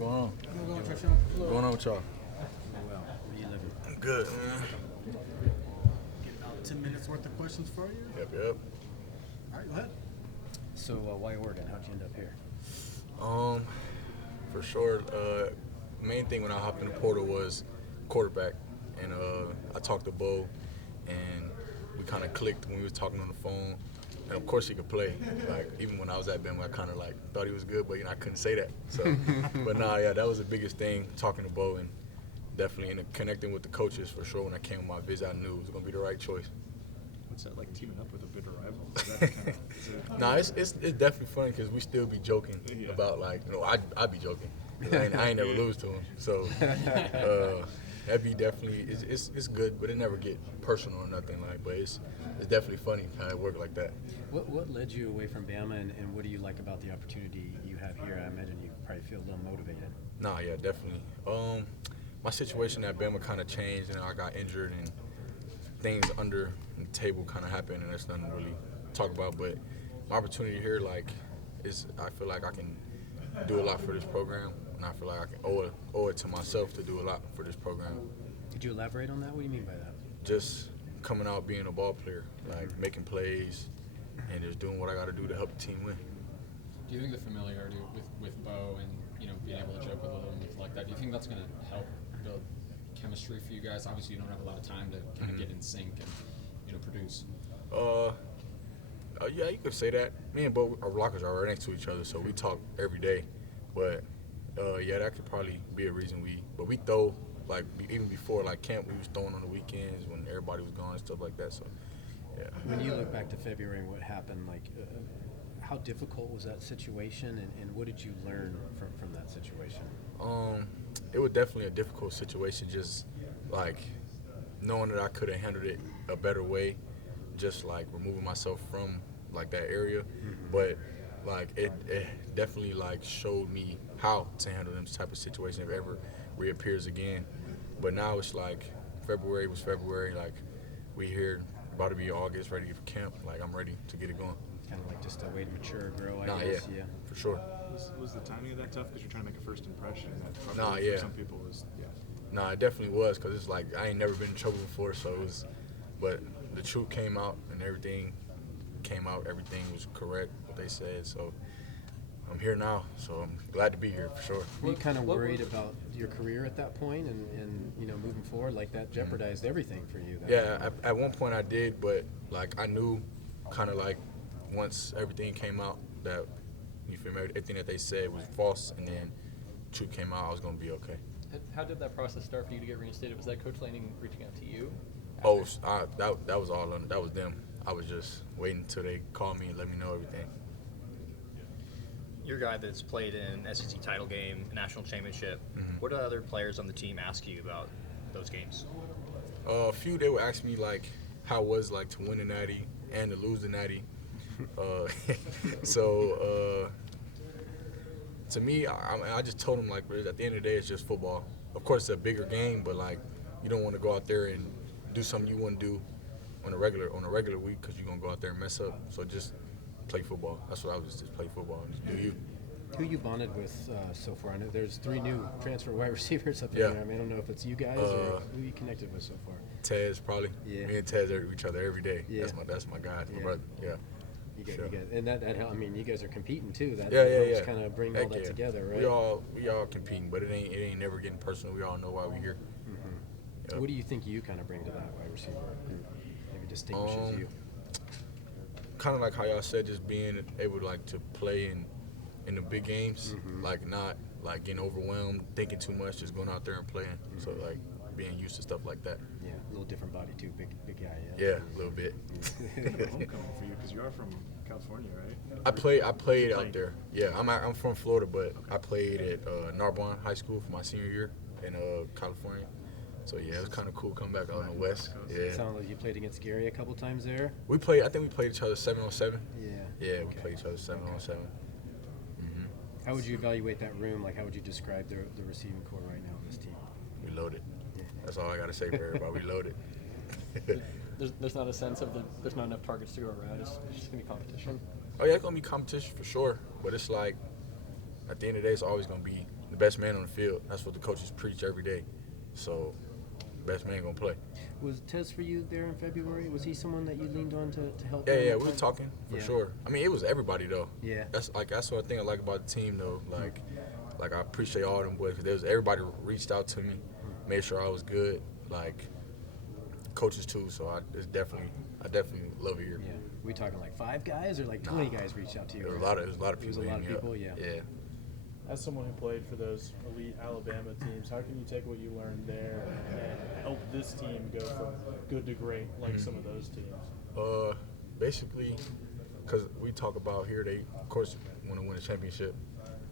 going on? What's going on, Traeshon? What's going on with y'all? Well, where you living? I'm good, man. Get about 10 minutes worth of questions for you. Yep. All right, go ahead. So, why Oregon? How'd you end up here? For sure. Main thing when I hopped in the portal was quarterback, and I talked to Bo, and we kind of clicked when we was talking on the phone. And of course he could play. Like even when I was at Bama, I kind of like thought he was good, but I couldn't say that. So, but that was the biggest thing. Talking to Bo and definitely connecting with the coaches for sure. When I came on my visit, I knew it was gonna be the right choice. What's that like teaming up with a bitter rival? Is that kind of, Nah, it's definitely funny because we still be joking about I be joking. I ain't never lose to him. So that'd be definitely it's good, but it never get personal or nothing like. But it's definitely funny how it work like that. What led you away from Bama, and what do you like about the opportunity you have here? I imagine you probably feel a little motivated. Nah, yeah, definitely. My situation at Bama kind of changed, and I got injured, and things under the table kind of happened, and there's nothing to really talk about. But my opportunity here, I feel like I can do a lot for this program, and I feel like I can owe it to myself to do a lot for this program. Could you elaborate on that? What do you mean by that? Just coming out being a ball player, like making plays, and just doing what I got to do to help the team win. Do you think the familiarity with Bo and being able to joke with him and like that, do you think that's going to help build chemistry for you guys? Obviously, you don't have a lot of time to kind of get in sync and produce. Yeah, you could say that. Me and Bo, our lockers are right next to each other, so we talk every day. But that could probably be a reason we throw even before camp, we was throwing on the weekends when everybody was gone and stuff like that. So yeah. When you look back to February and what happened, how difficult was that situation, and what did you learn from that situation? It was definitely a difficult situation, just knowing that I could have handled it a better way, just removing myself from that area. Mm-hmm. But it definitely showed me how to handle them type of situation if it ever reappears again. But now it's February was February, we here about to be August, ready for camp. I'm ready to get it going. Kind of just a way to mature, grow, I guess. Yeah, for sure. was the timing of that tough because you're trying to make a first impression? That for some people was Nah, it definitely was, because it's I ain't never been in trouble before, so it was. But the truth came out, and everything came out. Everything was correct, what they said. So I'm here now, so I'm glad to be here for sure. Were you kind of worried about your career at that point, and moving forward, that jeopardized everything for you? At one point I did, but I knew, kind of once everything came out that you feel me, everything that they said was false, and then truth came out, I was gonna be okay. How did that process start for you to get reinstated? Was that Coach Lanning reaching out to you? Oh, that was all that was them. I was just waiting until they called me and let me know everything. You're a guy that's played in SEC title game, a national championship. Mm-hmm. What do other players on the team ask you about those games? A few, they would ask me how it was to win the Natty and to lose the Natty. To me, I just told them at the end of the day, it's just football. Of course, it's a bigger game, but you don't want to go out there and do something you wouldn't do on a regular week, because you're gonna go out there and mess up. So just play football. That's what I was, just play football and just do you. Who you bonded with so far? I know there's 3 new transfer wide receivers up there. I mean, I don't know if it's you guys or who you connected with so far. Tez, probably. Yeah. Me and Tez are each other every day. Yeah. That's my guy. My brother. Yeah. You guys, and that I mean, you guys are competing too. That yeah. helps kind of bring all that together, right? We all competing, but it ain't never getting personal. We all know why we're here. Mm-hmm. Yep. What do you think you kind of bring to that wide receiver? Maybe distinguishes you. Kind of how y'all said, just being able to play in the big games, not getting overwhelmed, thinking too much, just going out there and playing. Mm-hmm. So being used to stuff like that. Yeah, a little different body too, big guy. Yeah, a little bit. homecoming for you because you are from California, right? I played out there. Yeah, I'm from Florida, but I played at Narbonne High School for my senior year in California. So yeah, it was kind of cool coming back on the West. Yeah. Sounds like you played against Gary a couple times there. I think we played each other 7-on-7. Yeah. Yeah, we played each other 7-on-7. Mm-hmm. How would you evaluate that room? How would you describe the receiving core right now on this team? We loaded. Yeah. That's all I got to say for everybody. We loaded. There's not a sense of there's not enough targets to go around. It's just going to be competition. Oh, yeah, it's going to be competition for sure. But it's at the end of the day, it's always going to be the best man on the field. That's what the coaches preach every day. So, best man gonna play. Was Tez for you there in February? Was he someone that you leaned on to help? Yeah, him yeah, with we were that? talking for Yeah. sure. I mean, it was everybody though. Yeah. That's what I think I like about the team though. Like I appreciate all them boys because everybody reached out to me, made sure I was good. Like coaches too. So I definitely love it here. Yeah. We talking like 5 guys or like 20 guys reached out to you? There was right? a lot of It was people. a lot hitting of me up. people, yeah. Yeah. As someone who played for those elite Alabama teams, how can you take what you learned there and help this team go from good to great like some of those teams? Basically, because we talk about here, they of course want to win a championship,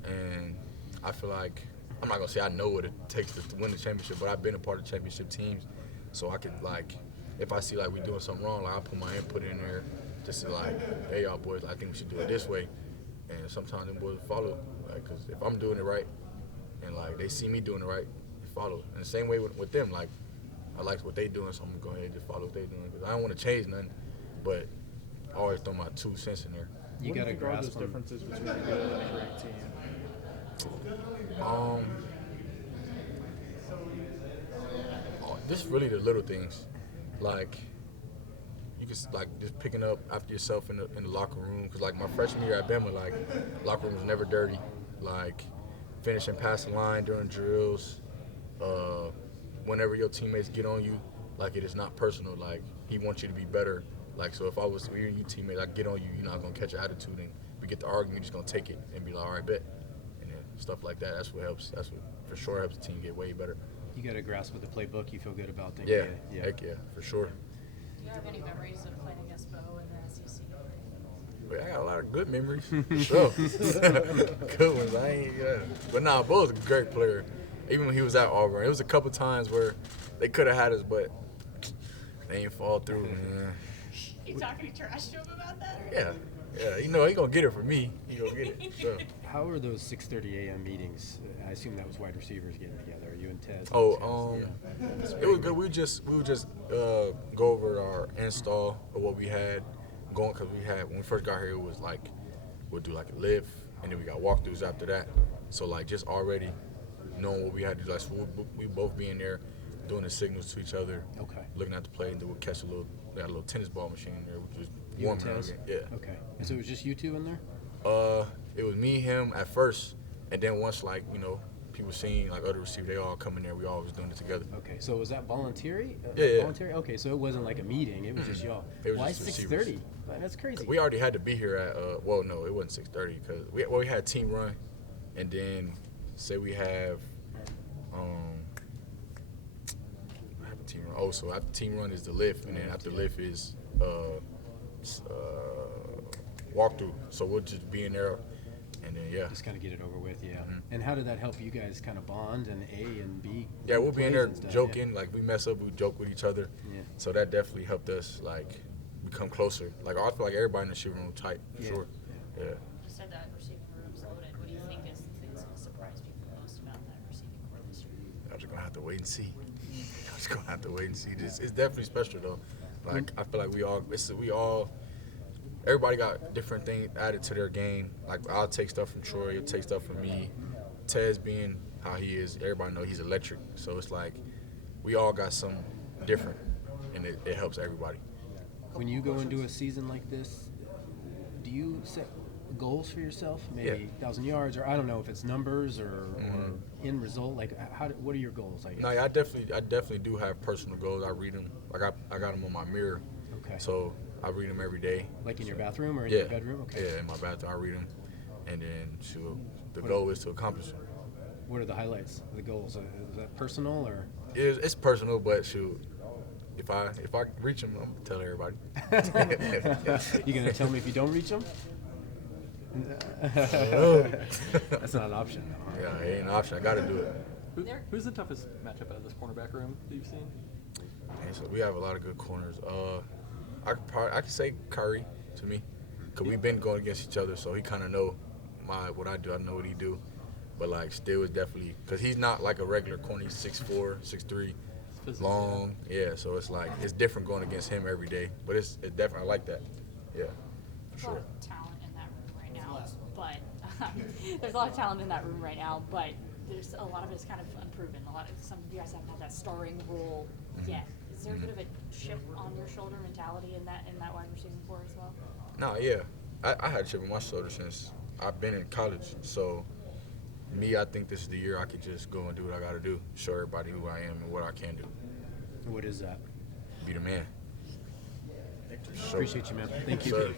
and I feel like I'm not gonna say I know what it takes to win the championship, but I've been a part of championship teams, so I could like, if I see like we doing something wrong, like I put my input in there, just to like, hey y'all boys, I think we should do it this way, and sometimes them boys follow, like, cause if I'm doing it right, and like they see me doing it right, they follow, and the same way with them, like I like what they doing, so I'm gonna go ahead and just follow what they doing, cause I don't want to change nothing, but I always throw my 2 cents in there. You What got do to you think are grasp those them. differences between a good and a great team? This really the little things, like you can like just picking up after yourself in the locker room. Cause like my freshman year at Bama, like locker room was never dirty. Like finishing past the line during drills. Whenever your teammates get on you, like it is not personal. Like he wants you to be better. Like so, if I was you teammate, I get on you, you're not gonna catch an attitude, and we get to arguing, you're just gonna take it and be like, all right, bet, and then stuff like that. That's what helps. That's what for sure helps the team get way better. You got to grasp with the playbook. You feel good about things. Yeah, heck yeah, for sure. Do you have any memories of playing against Bo in the SEC? But I got a lot of good memories. For sure. Good ones. I ain't, yeah. But nah, Bo was a great player. Even when he was at Auburn, it was a couple times where they could have had us, but they ain't fall through, man. You talking trash to him about that? Yeah, yeah. You know, he gonna get it from me. He gonna get it. So. How are those 6:30 a.m. meetings? I assume that was wide receivers getting together. Are you and Ted? It was good. We would just go over our install of what we had going, because we had when we first got here, it was like we'll do like a lift, and then we got walkthroughs after that. So like just already knowing what we had to do, like so we both be in there doing the signals to each other, Okay. looking at the play, and then we'll catch they had a little tennis ball machine in there, which was You and warming Tez? up. Yeah. Okay. And so it was just you two in there? It was me, him at first, and then once like people seeing like other receivers, they all come in there. We all was doing it together. Okay. So was that voluntary? Yeah. Voluntary? Okay. So it wasn't like a meeting. It was just y'all. It was Why just 6:30? receivers. That's crazy. We already had to be here at well, no, it wasn't 6:30 because we had team run, and then say we have I have a team run. Oh, so after team run is the lift, and then after lift is walkthrough. So we'll just be in there, and then yeah. Just kind of get it over with, yeah. Mhm. And how did that help you guys kind of bond and A and B? Yeah, we'll be in there plays and stuff? joking, like we mess up, we joke with each other. Yeah. So that definitely helped us like become closer. Like I feel like everybody in the shooting room tight for Yeah. sure. Yeah. You said that receiving room's loaded. What do you think is the thing that's going to surprise people most about that receiving core this year? I'm just gonna have to wait and see. I'm just gonna have to wait and see. It's definitely special though. Like I feel like everybody got different things added to their game. Like I'll take stuff from Troy, he'll take stuff from me. Tez being how he is, everybody know he's electric. So it's like we all got something different, and it helps everybody. When you go into a season like this, do you set goals for yourself? Maybe 1,000 yards, or I don't know if it's numbers or end result. Like, what are your goals? I guess. No, I definitely do have personal goals. I read them. Like I got them on my mirror. Okay. So I read them every day. Like in your bathroom or in Yeah. your bedroom? Okay. Yeah, in my bathroom I read them, and then the goal is to accomplish them. What are the highlights, the goals? Is that personal or? It's personal, but shoot, if I reach them, I'm gonna tell everybody. You gonna tell me if you don't reach them? That's not an option, though. Huh? Yeah, it ain't an option. I gotta do it. Who's the toughest matchup out of this cornerback room that you've seen? And so we have a lot of good corners. I could say Curry to me, cause we've been going against each other, so he kind of know what I do. I know what he do, but like still is definitely cause he's not like a regular corner. He's 6'4", 6'3", Physical. long. Yeah, so it's like it's different going against him every day, but it's definitely I like that. Yeah, for There's a lot sure. of talent in that room right now, but there's a lot of talent in that room right now. But there's a lot of it is kind of unproven. Some of you guys haven't had that starring role yet. Is there a bit of a chip on your shoulder mentality in that wide receiving core as well? No, yeah. I had a chip on my shoulder since I've been in college. So, I think this is the year I could just go and do what I got to do, show everybody who I am and what I can do. What is that? Be the man. Appreciate you, man. Thank you. Sir.